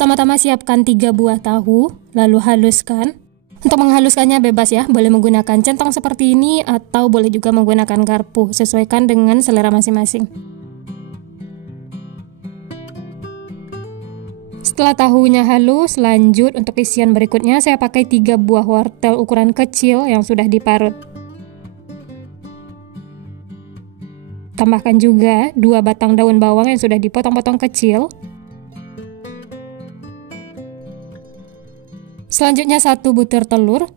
Pertama-tama siapkan 3 buah tahu, lalu haluskan. Untuk menghaluskannya bebas ya, boleh menggunakan centong seperti ini atau boleh juga menggunakan garpu, sesuaikan dengan selera masing-masing. Setelah tahunya halus, lanjut untuk isian berikutnya saya pakai 3 buah wortel ukuran kecil yang sudah diparut. Tambahkan juga 2 batang daun bawang yang sudah dipotong-potong kecil. Selanjutnya 1 butir telur,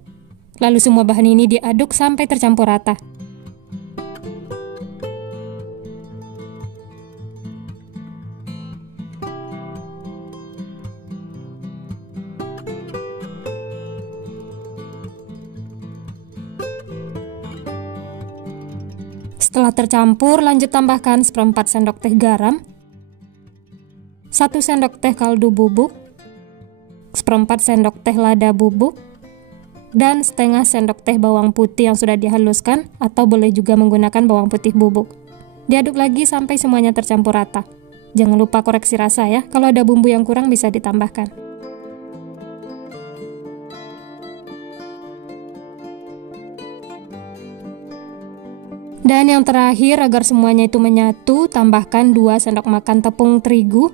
lalu semua bahan ini diaduk sampai tercampur rata. Setelah tercampur, lanjut tambahkan 1/4 sendok teh garam, 1 sendok teh kaldu bubuk, 1/4 sendok teh lada bubuk, dan setengah sendok teh bawang putih yang sudah dihaluskan, atau boleh juga menggunakan bawang putih bubuk. Diaduk lagi sampai semuanya tercampur rata. Jangan lupa koreksi rasa ya, kalau ada bumbu yang kurang bisa ditambahkan. Dan yang terakhir, agar semuanya itu menyatu, tambahkan 2 sendok makan tepung terigu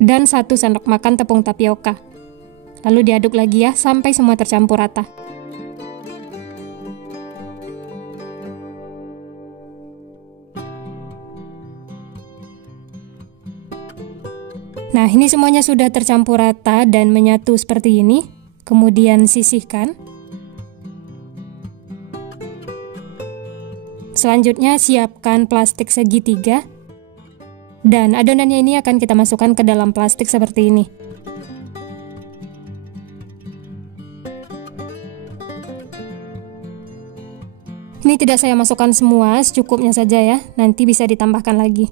dan 1 sendok makan tepung tapioka. Lalu diaduk lagi ya, sampai semua tercampur rata. Nah, ini semuanya sudah tercampur rata dan menyatu seperti ini. Kemudian sisihkan. Selanjutnya siapkan plastik segitiga, dan adonannya ini akan kita masukkan ke dalam plastik seperti ini. Ini tidak saya masukkan semua, secukupnya saja ya, nanti bisa ditambahkan lagi.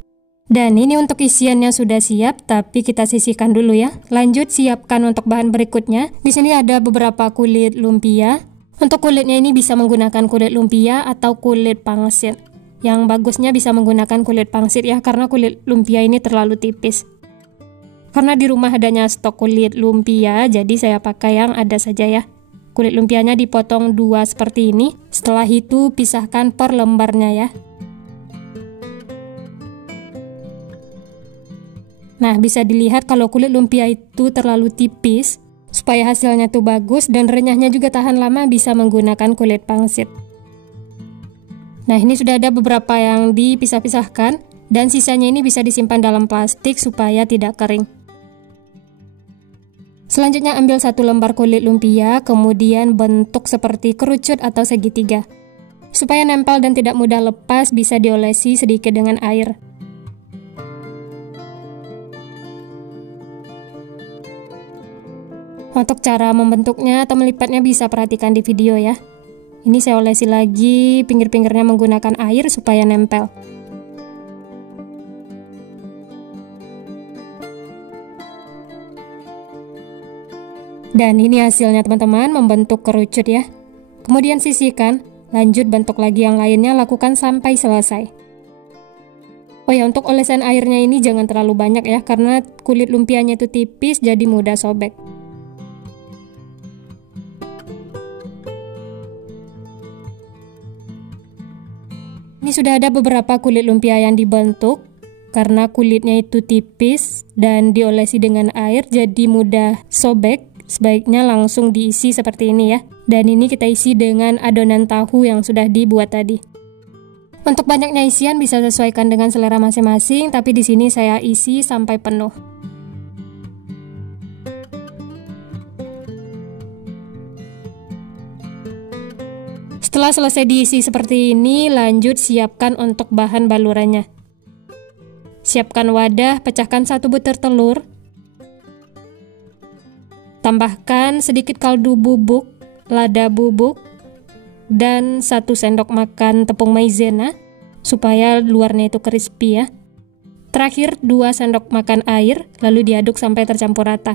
Dan ini untuk isiannya sudah siap, tapi kita sisihkan dulu ya. Lanjut siapkan untuk bahan berikutnya. Di sini ada beberapa kulit lumpia. Untuk kulitnya ini bisa menggunakan kulit lumpia atau kulit pangsit. Yang bagusnya bisa menggunakan kulit pangsit ya, karena kulit lumpia ini terlalu tipis. Karena di rumah adanya stok kulit lumpia, jadi saya pakai yang ada saja ya. Kulit lumpianya dipotong 2 seperti ini. Setelah itu pisahkan per lembarnya ya. Nah, bisa dilihat kalau kulit lumpia itu terlalu tipis. Supaya hasilnya tuh bagus dan renyahnya juga tahan lama, bisa menggunakan kulit pangsit. Nah, ini sudah ada beberapa yang dipisah-pisahkan, dan sisanya ini bisa disimpan dalam plastik supaya tidak kering. Selanjutnya ambil 1 lembar kulit lumpia, kemudian bentuk seperti kerucut atau segitiga. Supaya nempel dan tidak mudah lepas, bisa diolesi sedikit dengan air. Untuk cara membentuknya atau melipatnya bisa perhatikan di video ya. Ini saya olesi lagi pinggir-pinggirnya menggunakan air supaya nempel. Dan ini hasilnya teman-teman, membentuk kerucut ya. Kemudian sisihkan, lanjut bentuk lagi yang lainnya, lakukan sampai selesai. Oh ya, untuk olesan airnya ini jangan terlalu banyak ya, karena kulit lumpianya itu tipis jadi mudah sobek. Ini sudah ada beberapa kulit lumpia yang dibentuk. Karena kulitnya itu tipis dan diolesi dengan air jadi mudah sobek, sebaiknya langsung diisi seperti ini ya. Dan ini kita isi dengan adonan tahu yang sudah dibuat tadi. Untuk banyaknya isian bisa sesuaikan dengan selera masing-masing, tapi di sini saya isi sampai penuh. Setelah selesai diisi seperti ini, lanjut siapkan untuk bahan balurannya. Siapkan wadah, pecahkan 1 butir telur. Tambahkan sedikit kaldu bubuk, lada bubuk, dan 1 sendok makan tepung maizena, supaya luarnya itu crispy ya. Terakhir 2 sendok makan air, lalu diaduk sampai tercampur rata.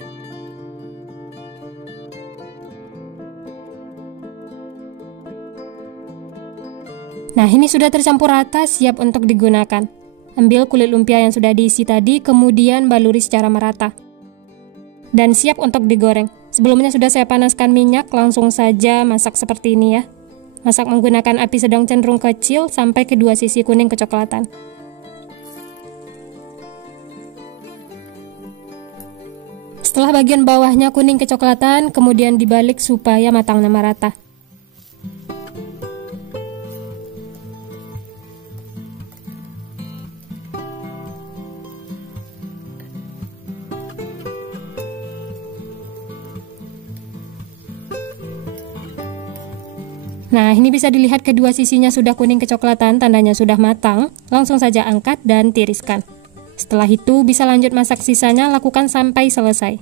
Nah, ini sudah tercampur rata, siap untuk digunakan. Ambil kulit lumpia yang sudah diisi tadi, kemudian baluri secara merata. Dan siap untuk digoreng. Sebelumnya sudah saya panaskan minyak, langsung saja masak seperti ini ya. Masak menggunakan api sedang cenderung kecil sampai kedua sisi kuning kecoklatan. Setelah bagian bawahnya kuning kecoklatan, kemudian dibalik supaya matangnya merata. Nah, ini bisa dilihat kedua sisinya sudah kuning kecoklatan, tandanya sudah matang. Langsung saja angkat dan tiriskan. Setelah itu bisa lanjut masak sisanya, lakukan sampai selesai.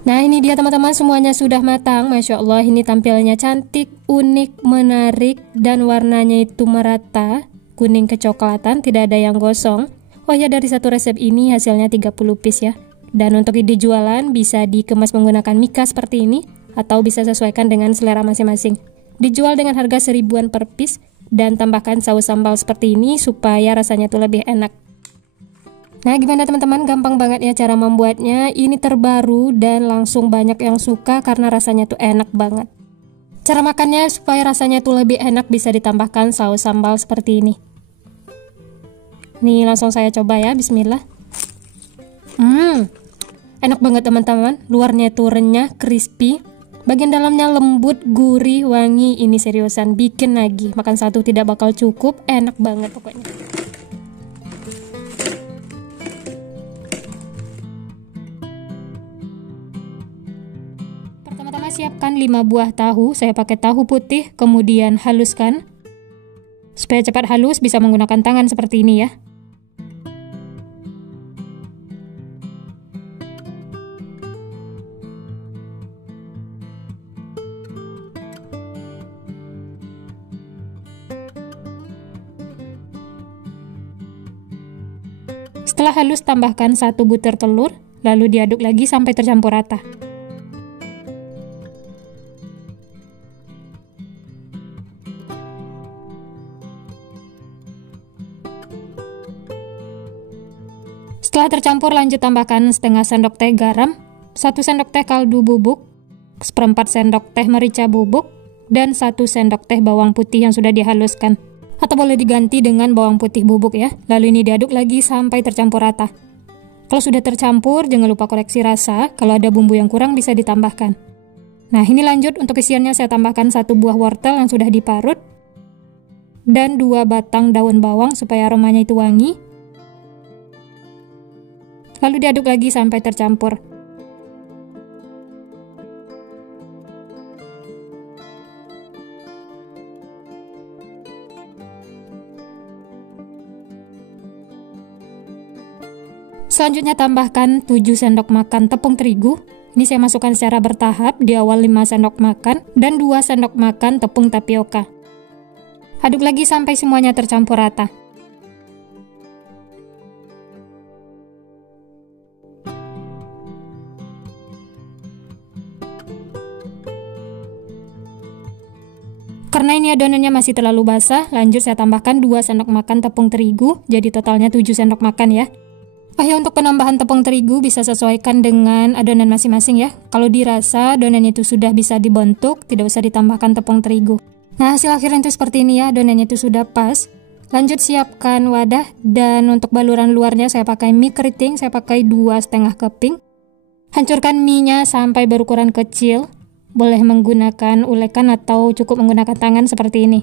Nah, ini dia teman-teman, semuanya sudah matang. Masya Allah, ini tampilnya cantik, unik, menarik, dan warnanya itu merata, kuning kecoklatan, tidak ada yang gosong. Oh ya, dari satu resep ini hasilnya 30 piece ya. Dan untuk ide jualan bisa dikemas menggunakan mika seperti ini, atau bisa sesuaikan dengan selera masing-masing. Dijual dengan harga 1000-an per piece, dan tambahkan saus sambal seperti ini supaya rasanya itu lebih enak. Nah, gimana teman-teman? Gampang banget ya cara membuatnya. Ini terbaru dan langsung banyak yang suka karena rasanya tuh enak banget. Cara makannya supaya rasanya tuh lebih enak bisa ditambahkan saus sambal seperti ini. Nih, langsung saya coba ya, bismillah. Enak banget teman-teman. Luarnya tuh renyah, crispy. Bagian dalamnya lembut, gurih, wangi. Ini seriusan bikin lagi. Makan satu tidak bakal cukup, enak banget pokoknya. Pertama-tama siapkan 5 buah tahu. Saya pakai tahu putih, kemudian haluskan. Supaya cepat halus bisa menggunakan tangan seperti ini ya. Setelah halus, tambahkan 1 butir telur, lalu diaduk lagi sampai tercampur rata. Setelah tercampur, lanjut tambahkan setengah sendok teh garam, 1 sendok teh kaldu bubuk, 1/4 sendok teh merica bubuk, dan 1 sendok teh bawang putih yang sudah dihaluskan. Atau boleh diganti dengan bawang putih bubuk ya. Lalu ini diaduk lagi sampai tercampur rata. Kalau sudah tercampur, jangan lupa koreksi rasa. Kalau ada bumbu yang kurang bisa ditambahkan. Nah, ini lanjut untuk isiannya saya tambahkan 1 buah wortel yang sudah diparut dan 2 batang daun bawang supaya aromanya itu wangi. Lalu diaduk lagi sampai tercampur. Selanjutnya tambahkan 7 sendok makan tepung terigu. Ini saya masukkan secara bertahap, di awal 5 sendok makan dan 2 sendok makan tepung tapioka. Aduk lagi sampai semuanya tercampur rata. Karena ini adonannya masih terlalu basah, lanjut saya tambahkan 2 sendok makan tepung terigu, jadi totalnya 7 sendok makan ya. Oh ya, untuk penambahan tepung terigu bisa sesuaikan dengan adonan masing-masing ya. Kalau dirasa adonannya itu sudah bisa dibentuk, tidak usah ditambahkan tepung terigu. Nah, hasil akhirnya itu seperti ini ya, adonannya itu sudah pas. Lanjut siapkan wadah, dan untuk baluran luarnya saya pakai mie keriting, saya pakai 2,5 keping. Hancurkan mie-nya sampai berukuran kecil. Boleh menggunakan ulekan atau cukup menggunakan tangan seperti ini.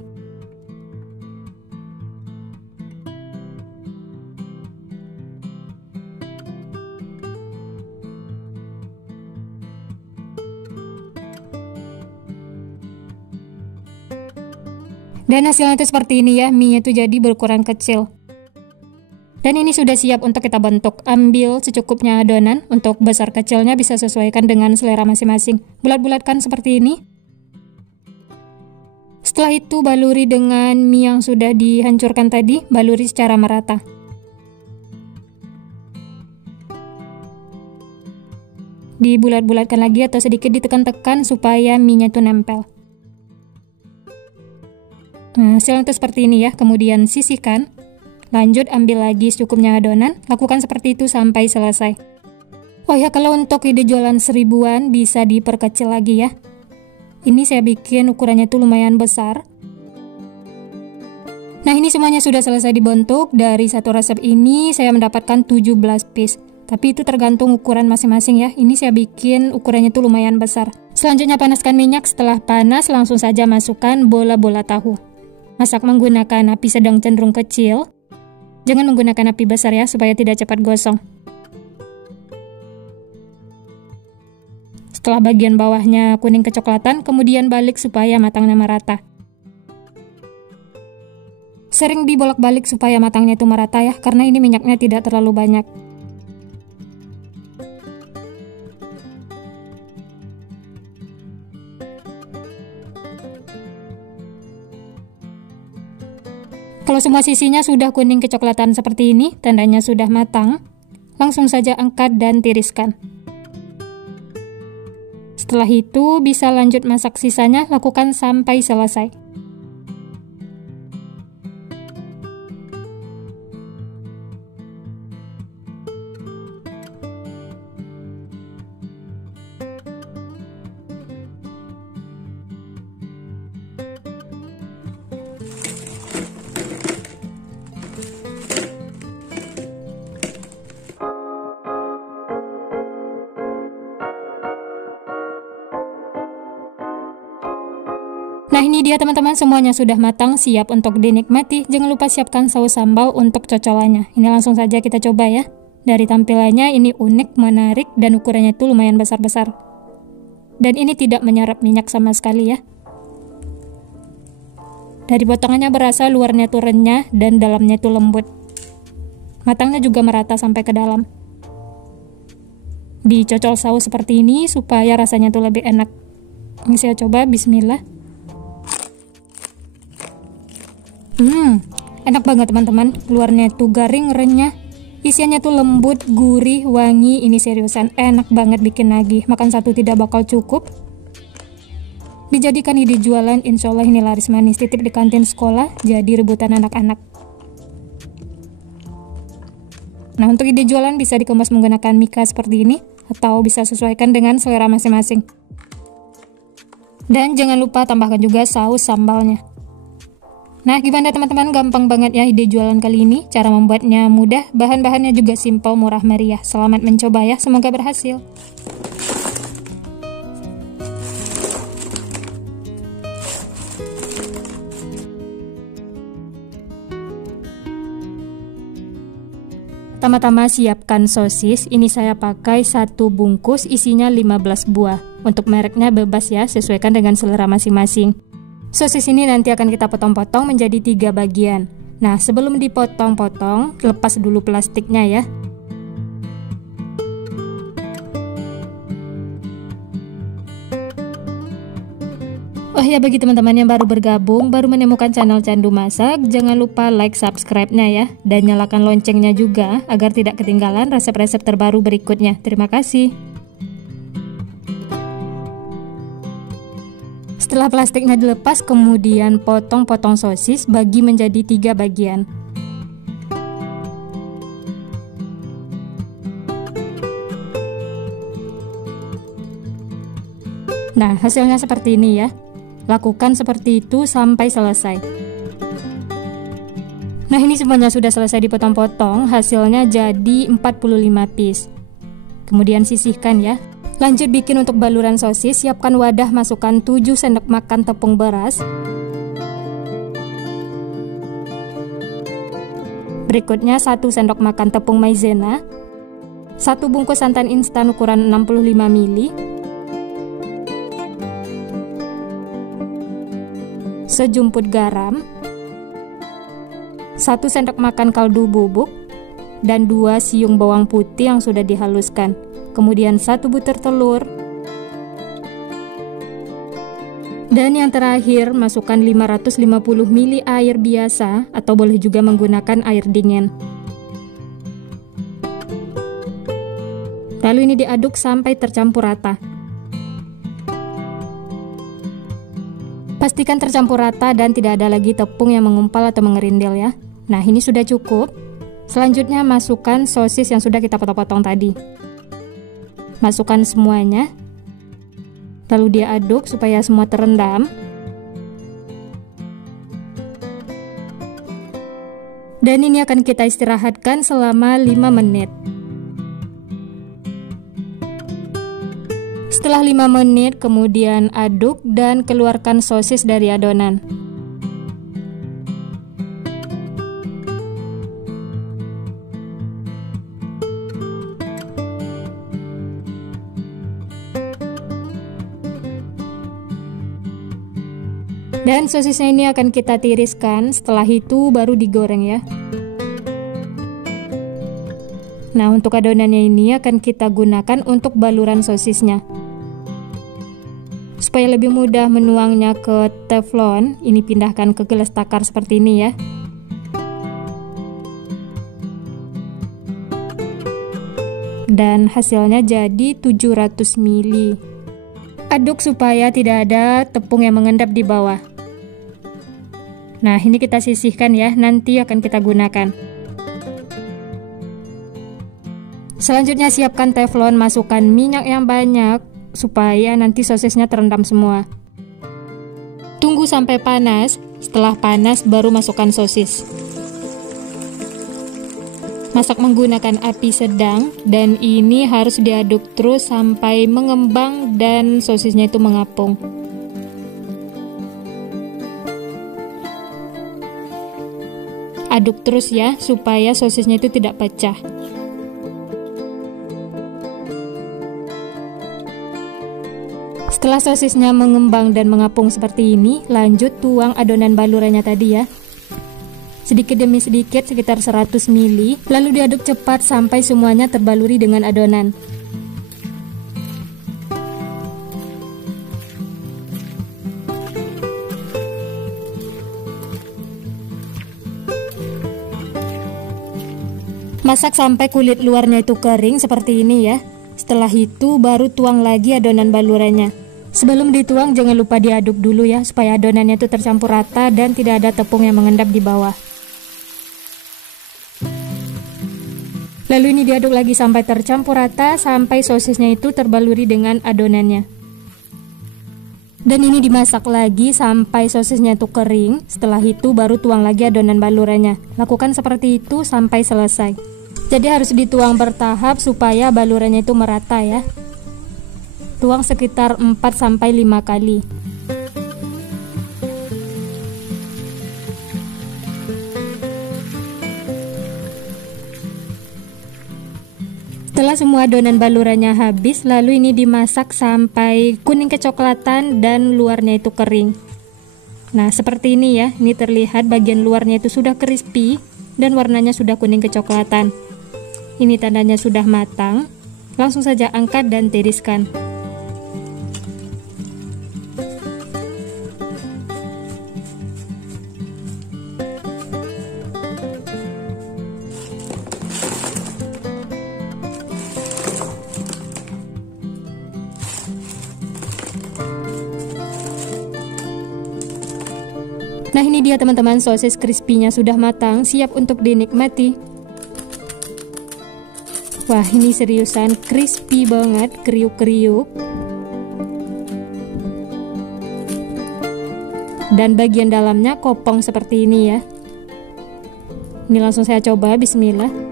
Dan hasilnya itu seperti ini ya, mie-nya itu jadi berukuran kecil. Dan ini sudah siap untuk kita bentuk. Ambil secukupnya adonan, untuk besar kecilnya bisa sesuaikan dengan selera masing-masing. Bulat-bulatkan seperti ini. Setelah itu baluri dengan mie yang sudah dihancurkan tadi, baluri secara merata. Dibulat-bulatkan lagi atau sedikit ditekan-tekan supaya mie-nya itu nempel. Nah, hasilnya itu seperti ini ya. Kemudian sisihkan. Lanjut ambil lagi secukupnya adonan. Lakukan seperti itu sampai selesai. Oh ya, kalau untuk ide jualan 1000-an bisa diperkecil lagi ya. Ini saya bikin ukurannya itu lumayan besar. Nah, ini semuanya sudah selesai dibentuk. Dari satu resep ini saya mendapatkan 17 piece. Tapi itu tergantung ukuran masing-masing ya. Ini saya bikin ukurannya itu lumayan besar. Selanjutnya panaskan minyak. Setelah panas langsung saja masukkan bola-bola tahu. Masak menggunakan api sedang cenderung kecil. Jangan menggunakan api besar ya, supaya tidak cepat gosong. Setelah bagian bawahnya kuning kecoklatan, kemudian balik supaya matangnya merata. Sering dibolak-balik supaya matangnya itu merata ya, karena ini minyaknya tidak terlalu banyak. Kalau semua sisinya sudah kuning kecoklatan seperti ini, tandanya sudah matang. Langsung saja angkat dan tiriskan. Setelah itu bisa lanjut masak sisanya, lakukan sampai selesai. Nah, ini dia teman-teman, semuanya sudah matang, siap untuk dinikmati. Jangan lupa siapkan saus sambal untuk cocolannya. Ini langsung saja kita coba ya. Dari tampilannya ini unik, menarik, dan ukurannya itu lumayan besar-besar. Dan ini tidak menyerap minyak sama sekali ya. Dari potongannya berasa luarnya itu renyah dan dalamnya itu lembut. Matangnya juga merata sampai ke dalam. Dicocol saus seperti ini supaya rasanya itu lebih enak. Ini saya coba, bismillah. Enak banget teman-teman. Luarnya itu garing, renyah. Isiannya tuh lembut, gurih, wangi. Ini seriusan enak banget bikin nagih. Makan satu tidak bakal cukup. Dijadikan ide jualan, insya Allah ini laris manis. Titip di kantin sekolah, jadi rebutan anak-anak. Nah, untuk ide jualan bisa dikemas menggunakan mika seperti ini, atau bisa sesuaikan dengan selera masing-masing. Dan jangan lupa tambahkan juga saus sambalnya. Nah, gimana teman-teman? Gampang banget ya ide jualan kali ini. Cara membuatnya mudah, bahan-bahannya juga simpel, murah meriah. Selamat mencoba ya, semoga berhasil. Pertama-tama siapkan sosis. Ini saya pakai 1 bungkus, isinya 15 buah. Untuk mereknya bebas ya, sesuaikan dengan selera masing-masing. Sosis ini nanti akan kita potong-potong menjadi 3 bagian. Nah, sebelum dipotong-potong, lepas dulu plastiknya ya. Oh ya, bagi teman-teman yang baru bergabung, baru menemukan channel Candu Masak, jangan lupa like, subscribe-nya ya, dan nyalakan loncengnya juga, agar tidak ketinggalan resep-resep terbaru berikutnya. Terima kasih. Setelah plastiknya dilepas, kemudian potong-potong sosis, bagi menjadi 3 bagian. Nah, hasilnya seperti ini ya. Lakukan seperti itu sampai selesai. Nah, ini semuanya sudah selesai dipotong-potong, hasilnya jadi 45 piece. Kemudian sisihkan ya. Lanjut bikin untuk baluran sosis, siapkan wadah, masukkan 7 sendok makan tepung beras. Berikutnya 1 sendok makan tepung maizena, 1 bungkus santan instan ukuran 65 ml, sejumput garam, 1 sendok makan kaldu bubuk, dan 2 siung bawang putih yang sudah dihaluskan. Kemudian 1 butir telur. Dan yang terakhir, masukkan 550 ml air biasa, atau boleh juga menggunakan air dingin. Lalu ini diaduk sampai tercampur rata. Pastikan tercampur rata dan tidak ada lagi tepung yang mengumpal atau mengerindil ya. Nah, ini sudah cukup. Selanjutnya masukkan sosis yang sudah kita potong-potong tadi. Masukkan semuanya. Lalu diaduk supaya semua terendam. Dan ini akan kita istirahatkan selama 5 menit. Setelah 5 menit, kemudian aduk dan keluarkan sosis dari adonan. Dan sosisnya ini akan kita tiriskan, setelah itu baru digoreng ya. Nah, untuk adonannya ini akan kita gunakan untuk baluran sosisnya. Supaya lebih mudah menuangnya ke teflon, ini pindahkan ke gelas takar seperti ini ya. Dan hasilnya jadi 700 ml. Aduk supaya tidak ada tepung yang mengendap di bawah. Nah, ini kita sisihkan ya, nanti akan kita gunakan. Selanjutnya siapkan teflon, masukkan minyak yang banyak supaya nanti sosisnya terendam semua. Tunggu sampai panas, setelah panas baru masukkan sosis. Masak menggunakan api sedang dan ini harus diaduk terus sampai mengembang dan sosisnya itu mengapung. Aduk terus ya supaya sosisnya itu tidak pecah. Setelah sosisnya mengembang dan mengapung seperti ini, lanjut tuang adonan balurannya tadi ya. Sedikit demi sedikit sekitar 100 ml, lalu diaduk cepat sampai semuanya terbaluri dengan adonan. Masak sampai kulit luarnya itu kering seperti ini ya. Setelah itu baru tuang lagi adonan balurannya. Sebelum dituang jangan lupa diaduk dulu ya, supaya adonannya itu tercampur rata dan tidak ada tepung yang mengendap di bawah. Lalu ini diaduk lagi sampai tercampur rata, sampai sosisnya itu terbaluri dengan adonannya. Dan ini dimasak lagi sampai sosisnya itu kering. Setelah itu baru tuang lagi adonan balurannya. Lakukan seperti itu sampai selesai. Jadi harus dituang bertahap supaya balurannya itu merata ya. Tuang sekitar 4-5 kali. Setelah semua adonan balurannya habis, lalu ini dimasak sampai kuning kecoklatan dan luarnya itu kering. Nah, seperti ini ya. Ini terlihat bagian luarnya itu sudah crispy dan warnanya sudah kuning kecoklatan. Ini tandanya sudah matang. Langsung saja angkat dan tiriskan. Nah, ini dia teman-teman, sosis crispy-nya sudah matang, siap untuk dinikmati. Wah, ini seriusan crispy banget, kriuk-kriuk. Dan bagian dalamnya kopong seperti ini ya. Ini langsung saya coba, bismillah.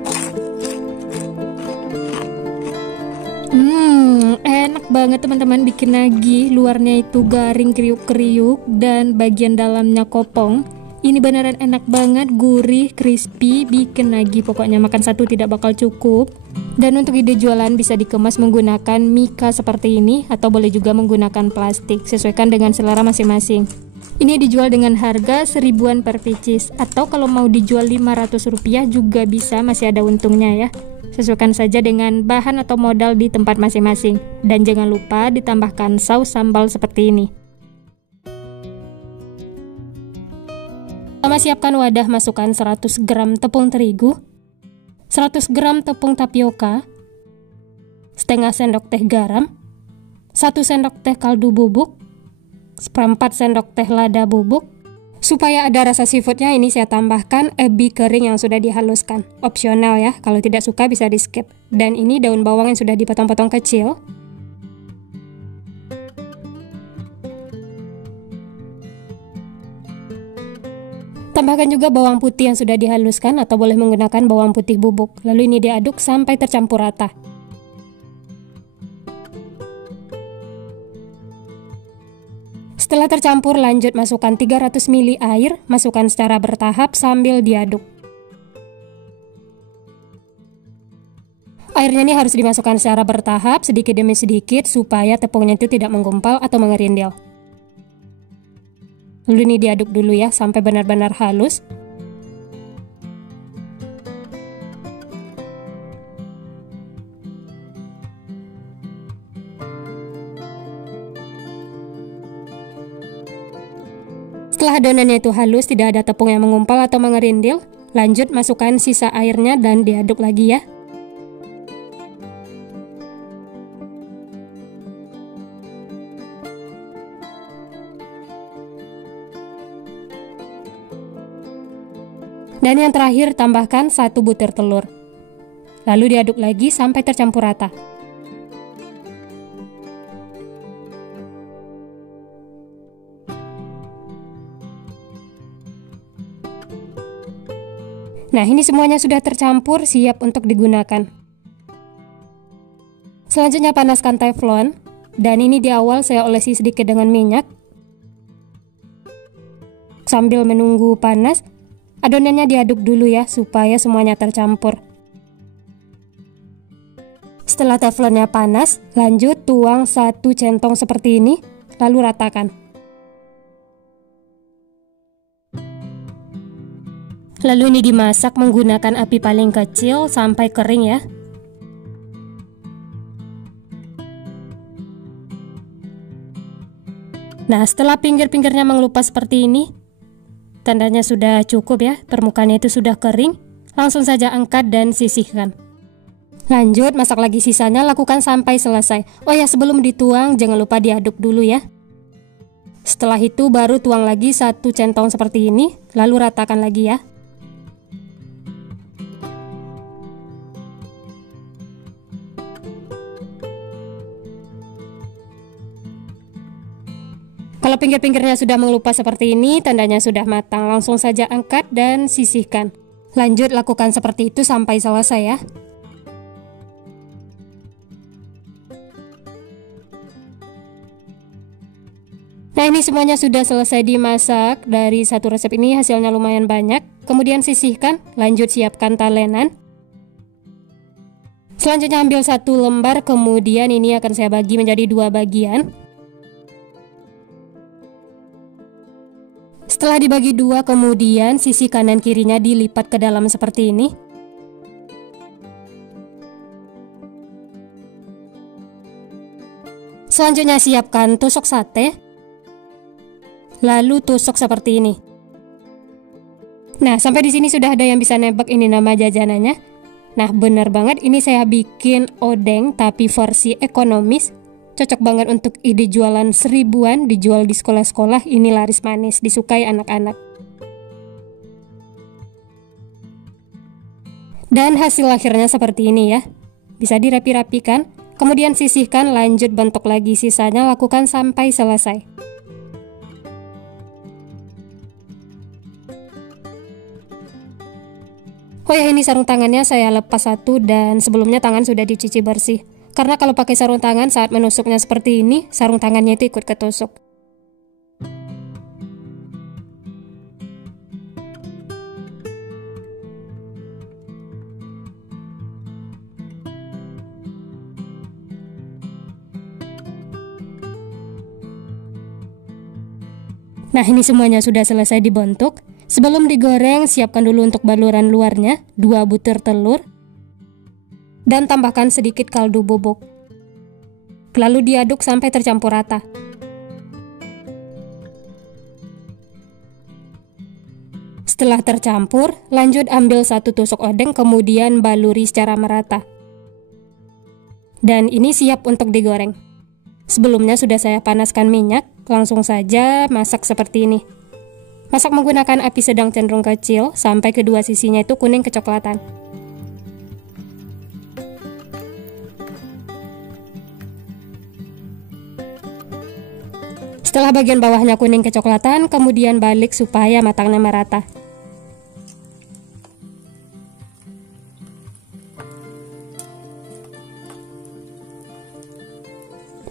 Enak banget teman-teman, bikin nagih. Luarnya itu garing kriuk-kriuk dan bagian dalamnya kopong. Ini beneran enak banget, gurih, crispy, bikin nagih. Pokoknya makan satu tidak bakal cukup. Dan untuk ide jualan bisa dikemas menggunakan mika seperti ini, atau boleh juga menggunakan plastik, sesuaikan dengan selera masing-masing. Ini dijual dengan harga 1000-an per pieces, atau kalau mau dijual Rp500 juga bisa, masih ada untungnya ya. Sesuaikan saja dengan bahan atau modal di tempat masing-masing. Dan jangan lupa ditambahkan saus sambal seperti ini. Pertama, siapkan wadah, masukkan 100 gram tepung terigu, 100 gram tepung tapioka, setengah sendok teh garam, 1 sendok teh kaldu bubuk, 1/4 sendok teh lada bubuk. Supaya ada rasa seafoodnya, ini saya tambahkan ebi kering yang sudah dihaluskan. Opsional ya, kalau tidak suka bisa di skip. Dan ini daun bawang yang sudah dipotong-potong kecil. Tambahkan juga bawang putih yang sudah dihaluskan atau boleh menggunakan bawang putih bubuk. Lalu ini diaduk sampai tercampur rata. Setelah tercampur, lanjut masukkan 300 ml air, masukkan secara bertahap sambil diaduk. Airnya ini harus dimasukkan secara bertahap, sedikit demi sedikit, supaya tepungnya itu tidak menggumpal atau mengerindil. Lalu ini diaduk dulu ya, sampai benar-benar halus. Setelah adonannya itu halus, tidak ada tepung yang menggumpal atau mengerindil, lanjut masukkan sisa airnya dan diaduk lagi ya. Dan yang terakhir, tambahkan 1 butir telur. Lalu diaduk lagi sampai tercampur rata. Nah, ini semuanya sudah tercampur, siap untuk digunakan. Selanjutnya panaskan teflon, dan ini di awal saya olesi sedikit dengan minyak. Sambil menunggu panas, adonannya diaduk dulu ya, supaya semuanya tercampur. Setelah teflonnya panas, lanjut tuang 1 centong seperti ini, lalu ratakan. Lalu ini dimasak menggunakan api paling kecil sampai kering ya. Nah, setelah pinggir-pinggirnya mengelupas seperti ini, tandanya sudah cukup ya, permukaannya itu sudah kering. Langsung saja angkat dan sisihkan. Lanjut masak lagi sisanya, lakukan sampai selesai. Oh ya, sebelum dituang jangan lupa diaduk dulu ya. Setelah itu baru tuang lagi 1 centong seperti ini, lalu ratakan lagi ya. Kalau pinggir-pinggirnya sudah mengelupas seperti ini, tandanya sudah matang. Langsung saja angkat dan sisihkan. Lanjut lakukan seperti itu sampai selesai ya. Nah, ini semuanya sudah selesai dimasak. Dari satu resep ini hasilnya lumayan banyak. Kemudian sisihkan, lanjut siapkan talenan. Selanjutnya ambil 1 lembar, kemudian ini akan saya bagi menjadi 2 bagian. Setelah dibagi 2, kemudian sisi kanan kirinya dilipat ke dalam seperti ini. Selanjutnya siapkan tusuk sate. Lalu tusuk seperti ini. Nah, sampai di sini sudah ada yang bisa nebak ini nama jajanannya. Nah, benar banget, ini saya bikin odeng tapi versi ekonomis. Cocok banget untuk ide jualan 1000-an, dijual di sekolah-sekolah. Ini laris manis, disukai anak-anak. Dan hasil akhirnya seperti ini ya. Bisa dirapi-rapikan, kemudian sisihkan, lanjut bentuk lagi sisanya, lakukan sampai selesai. Oh ya, ini sarung tangannya saya lepas 1 dan sebelumnya tangan sudah dicuci bersih. Karena kalau pakai sarung tangan saat menusuknya seperti ini, sarung tangannya itu ikut ketusuk. Nah, ini semuanya sudah selesai dibentuk. Sebelum digoreng, siapkan dulu untuk baluran luarnya, 2 butir telur. Dan tambahkan sedikit kaldu bubuk. Lalu diaduk sampai tercampur rata. Setelah tercampur, lanjut ambil 1 tusuk odeng, kemudian baluri secara merata. Dan ini siap untuk digoreng. Sebelumnya sudah saya panaskan minyak, langsung saja masak seperti ini. Masak menggunakan api sedang cenderung kecil sampai kedua sisinya itu kuning kecoklatan. Setelah bagian bawahnya kuning kecoklatan, kemudian balik supaya matangnya merata.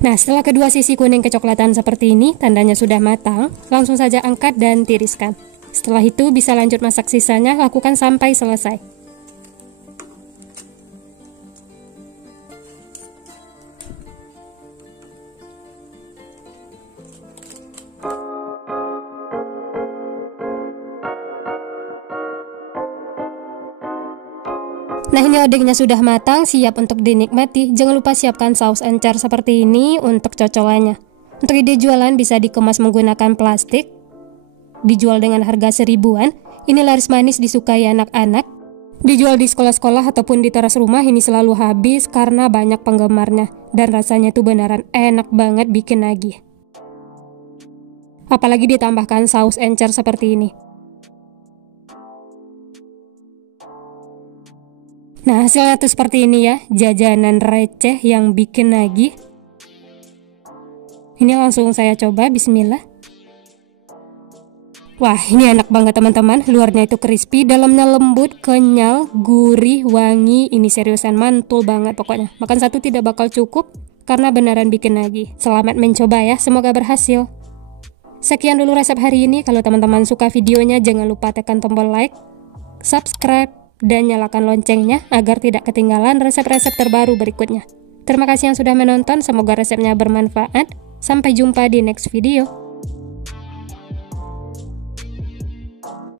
Nah, setelah kedua sisi kuning kecoklatan seperti ini, tandanya sudah matang, langsung saja angkat dan tiriskan. Setelah itu bisa lanjut masak sisanya, lakukan sampai selesai. Nah, ini odengnya sudah matang, siap untuk dinikmati. Jangan lupa siapkan saus encer seperti ini untuk cocolannya. Untuk ide jualan bisa dikemas menggunakan plastik, dijual dengan harga 1000-an. Ini laris manis disukai anak-anak. Dijual di sekolah-sekolah ataupun di teras rumah, ini selalu habis karena banyak penggemarnya. Dan rasanya itu beneran enak banget bikin nagih. Apalagi ditambahkan saus encer seperti ini. Nah, hasilnya tuh seperti ini ya, jajanan receh yang bikin nagih. Ini langsung saya coba, bismillah. Wah, ini enak banget teman-teman, luarnya itu crispy, dalamnya lembut, kenyal, gurih, wangi, ini seriusan mantul banget pokoknya. Makan satu tidak bakal cukup, karena beneran bikin nagih. Selamat mencoba ya, semoga berhasil. Sekian dulu resep hari ini, kalau teman-teman suka videonya jangan lupa tekan tombol like, subscribe, dan nyalakan loncengnya agar tidak ketinggalan resep-resep terbaru berikutnya. Terima kasih yang sudah menonton, semoga resepnya bermanfaat. Sampai jumpa di next video.